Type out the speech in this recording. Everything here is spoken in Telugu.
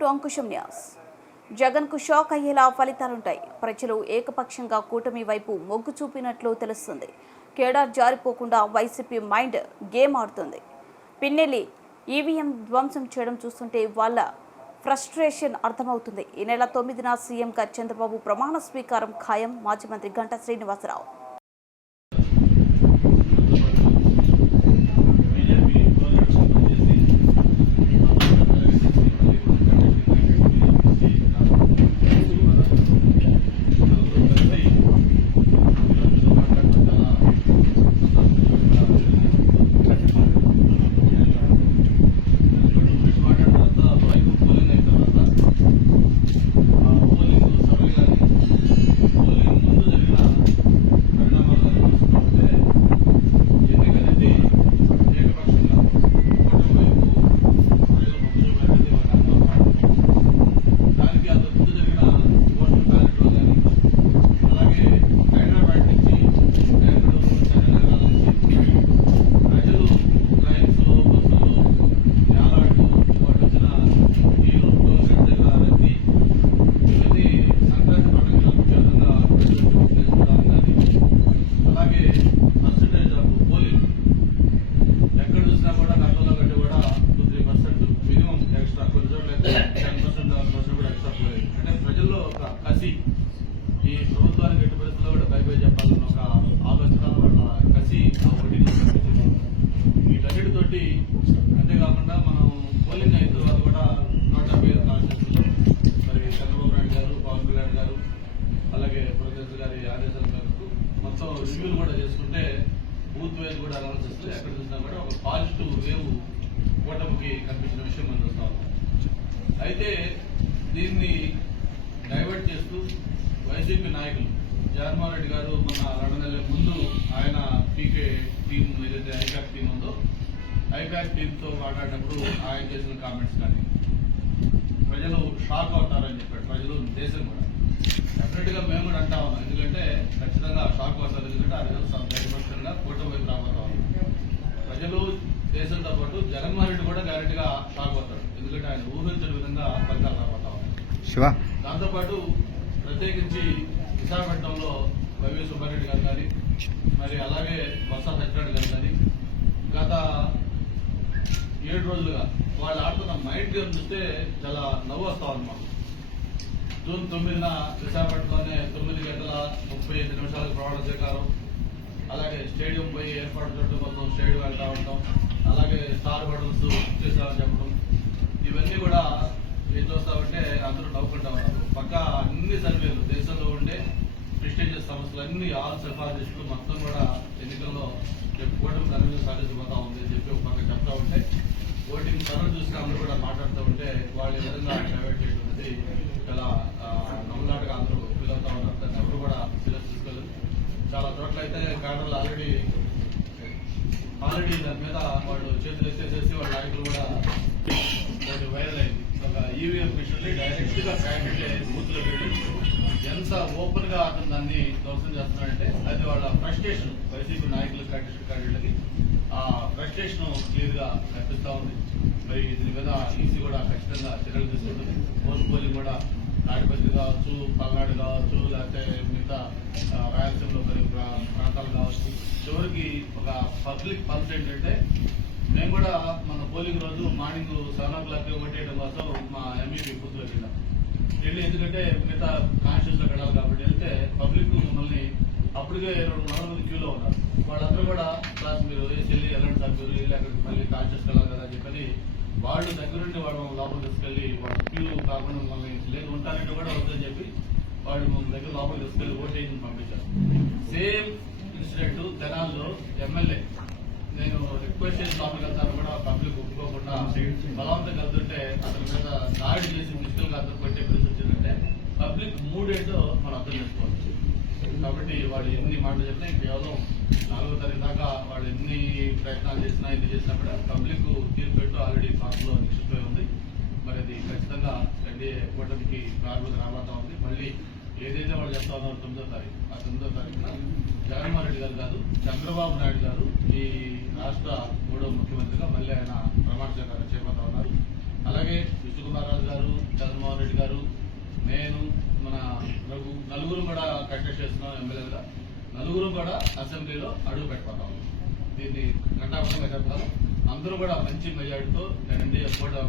టు అంకుశం న్యాస్. జగన్కు షాక్ అయ్యేలా ఫలితాలుంటాయి. ప్రజలు ఏకపక్షంగా కూటమి వైపు మొగ్గు చూపినట్లు తెలుస్తుంది. కేడార్ జారిపోకుండా వైసీపీ మైండ్ గేమ్ ఆడుతుంది. పిన్నెల్లి ఈవీఎం ధ్వంసం చేయడం చూస్తుంటే వాళ్ళ ఫ్రస్ట్రేషన్ అర్థమవుతుంది. ఈ నెల తొమ్మిదిన సీఎంగా చంద్రబాబు ప్రమాణ స్వీకారం ఖాయం. మాజీ మంత్రి గంటా శ్రీనివాసరావు దానికి అంత ముందు జరిగిన ఓటర్ బ్యాలెట్లో కానీ అలాగే హైదరాబాద్ నుంచి బెంగళూరు చెన్నై నుంచి ప్రజలు ట్రైన్స్ బస్సులు యాలాడు వాళ్ళు వచ్చిన ఈ రోడ్లు దగ్గర రద్దీ ఇవన్నీ సంక్రాంతి పండుగ ముఖ్య విధంగా ప్రజలు చేసుకోవడానికి కానీ అలాగే పర్సంటేజ్ ఆఫ్ పోలింగ్ ఎక్కడ చూసినా కూడా గతంలో కంటే కూడా two three percent minimum extra కొన్ని చోట్ల అయితే టెన్ పర్సెంట్ పర్సెంట్ కూడా ఎక్స్ట్రా పోలేదు అంటే ప్రజల్లో ఒక కసి ఈ ప్రభుత్వానికి ఎట్టి పరిస్థితుల్లో కూడా బై బై చెప్పాలన్న ఒక ఆలోచన వాళ్ళ కసి ఆ వడ్డీని కనిపించింది వీటన్నిటితోటి అంతేకాకుండా మనం పోలింగ్ అయిన తర్వాత కూడా నూట డెబ్బై ఐదు కాన్స్టిట్యూషన్లో మరి చంద్రబాబు నాయుడు గారు పవన్ కళ్యాణ్ గారు అలాగే ప్రొఫెసర్ గారి ఆదేశాల మేరకు మొత్తం రివ్యూలు కూడా చేసుకుంటే బూత్ వైజ్ కూడా అనాలిసిస్ ఎక్కడ చూసినా కూడా ఒక పాజిటివ్ వేవ్ కూటమికి కనిపించిన విషయం మనం చూస్తాం అయితే దీన్ని డైవర్ట్ చేస్తూ వైసీపీ నాయకులు జగన్మోహన్ రెడ్డి గారు మొన్న రెండు నెలల ముందు ఆయన పీకే టీం ఏదైతే ఐపాక్ టీం ఉందో ఐపాక్ టీంతో మాట్లాడినప్పుడు ఆయన చేసిన కామెంట్స్ కానీ షాక్ అవుతారని చెప్పాడు. ప్రజలు దేశం కూడా. డెఫినెట్గా మేము కూడా అంటా ఉన్నాం ఎందుకంటే ఖచ్చితంగా షాక్ అవుతారు. ఎందుకంటే ఆ రిజల్ట్స్ ప్రతిపక్షంగా కూటమి రాబోతా ఉన్నాం ప్రజలు దేశంతో పాటు జగన్మోహన్ రెడ్డి కూడా గ్యారెంటీగా షాక్ అవుతాడు ఎందుకంటే ఆయన ఊహించిన విధంగా ఫలితాలు రాబోతా ఉన్నాయి దాంతోపాటు ప్రత్యేకించి విశాఖపట్నంలో వైవి సుబ్బారెడ్డి గారు కానీ మరి అలాగే బొత్స సత్యనారాయణ గారు కానీ గత ఏడు రోజులుగా వాళ్ళు ఆడుతున్న మైండ్ గేమ్ చూస్తే చాలా నవ్వు వస్తా ఉన్నాం జూన్ తొమ్మిదిన విశాఖపట్నంలోనే తొమ్మిది గంటల ముప్పై ఐదు నిమిషాలకు ప్రమాణ స్వీకారం. అలాగే స్టేడియం పోయి ఏర్పాటు చేయడం కోసం స్టేడియం వెళ్తా ఉంటాం. అలాగే స్టార్ హోటల్స్ చేసామని చెప్పడం. ఇవన్నీ కూడా ఏం చూస్తామంటే అందరూ నవ్వుకుంటా ఉన్నారు పక్క అన్ని సర్వేలు దేశంలో ఉండే ప్రెస్టీజియస్ సంస్థలు అన్ని ఆల్ సిఫారసులు మొత్తం కూడా ఎన్నికల్లో చెప్పుకోవడం కనుక సాధించబోతా ఉంది అని చెప్పి ఒక పక్క చెప్తా ఉంటే ఓటింగ్ కూడా మాట్లాడుతూ ఉంటే వాళ్ళు విధంగా డైవర్ట్ చేయడం చాలా ఆ, అందరూ ఫీల్ అవుతా ఉన్నారు. దాన్ని ఎవరు కూడా సీరియస్ తీసుకోలేదు. చాలా చోట్ల అయితే కేడర్లు ఆల్రెడీ ఆల్రెడీ దాని మీద వాళ్ళు చేతులు ఎత్తేసేసి వాళ్ళ నాయకులు కూడా వైరల్ అయింది. ఒక ఈవీఎం మిషన్ డైరెక్ట్గా బూత్లో వెళ్ళి ఎంత ఓపెన్గా అతను దాన్ని ధ్వంసం చేస్తున్నాడంటే అది వాళ్ళ ఫ్రస్ట్రేషన్ వైసీపీ నాయకులు కంటెస్ట్ కార్డులకి ఆ ఫ్రస్ట్రేషన్ క్లియర్గా గా ఉంది. మరి దీని మీద ఈసీ కూడా ఖచ్చితంగా చర్యలు తీసుకుంటుంది. పోస్ట్ పోలింగ్ కూడా తాడిపత్రి కావచ్చు పల్నాడు కావచ్చు లేకపోతే మిగతా రాయలసీమలో మరి ప్రా- ప్రాంతాలు కావచ్చు. చివరికి ఒక పబ్లిక్ పల్స్ ఏంటంటే మేము కూడా మన పోలింగ్ రోజు మార్నింగ్ సెవెన్ ఓ క్లాక్ కొట్టేయడం కోసం మా ఎంఈపీ బూత్లో వెళ్ళాం వెళ్ళి ఎందుకంటే మిగతా కాన్స్టిట్యూన్స్ వెళ్ళాలి కాబట్టి వెళ్తే పబ్లిక్ మమ్మల్ని అప్పటికే రెండు వందల మంది క్యూలో ఉన్నారు. వాళ్ళందరూ కూడా క్లాస్ మీరు వేసి వెళ్ళి వెళ్ళండి సార్ మీరు వెళ్ళి అక్కడికి మళ్ళీ కాన్షియస్ వెళ్ళాలి కదా అని చెప్పని వాళ్ళు దగ్గరుండి వాళ్ళు లోపల తీసుకెళ్ళి వాళ్ళు క్యూ కాకుండా మమ్మల్ని లేదు ఉంటారంటే కూడా వద్దని చెప్పి వాళ్ళు మమ్మల్ని దగ్గర లోపల తీసుకెళ్ళి ఓటేజ్ పంపించారు. సేమ్ ఇన్సిడెంట్ తెనాల్లో ఎమ్మెల్యే. నేను రిక్వెస్ట్ చేసి లోపలికి వెళ్తాను కూడా పబ్లిక్ ఒప్పుకోకుండా బలవంతం కలుతుంటే అతని మీద దాడి చేసి ఫిజికల్ అతను కొట్టే పరిస్థితి వచ్చిందంటే పబ్లిక్ మూడేంటో మనం అర్థం చేసుకోవచ్చు కాబట్టి వాళ్ళు ఎన్ని మాటలు చెప్పినా కేవలం నాలుగో తారీఖు దాకా వాళ్ళు ఎన్ని ప్రయత్నాలు చేసినా ఎన్ని చేసినా కూడా పబ్లిక్ తీర్పు పెట్టు ఆల్రెడీ ఇవ్వడానికి ప్రారంభ రాబోతా ఉంది. మళ్ళీ ఏదైతే వాళ్ళు చెప్తా ఉన్నారో తొమ్మిదో తారీఖు ఆ తొమ్మిదో తారీఖున జగన్మోహన్ రెడ్డి గారు కాదు చంద్రబాబు నాయుడు గారు ఈ రాష్ట్ర మూడో ముఖ్యమంత్రిగా మళ్ళీ ఆయన ప్రమాణ స్వీకారం చేపడతా ఉన్నారు. అలాగే విష్ణుకుమార్ రాజు గారు జగన్మోహన్ రెడ్డి గారు నేను మన రఘు నలుగురు కూడా కంటెస్ట్ చేస్తున్నాం ఎమ్మెల్యేలుగా. నలుగురు కూడా అసెంబ్లీలో అడుగు పెట్టుకుంటాం దీన్ని కంటాపంగా చెప్తాను అందరూ కూడా మంచి మెజార్టీతో నేను కూడా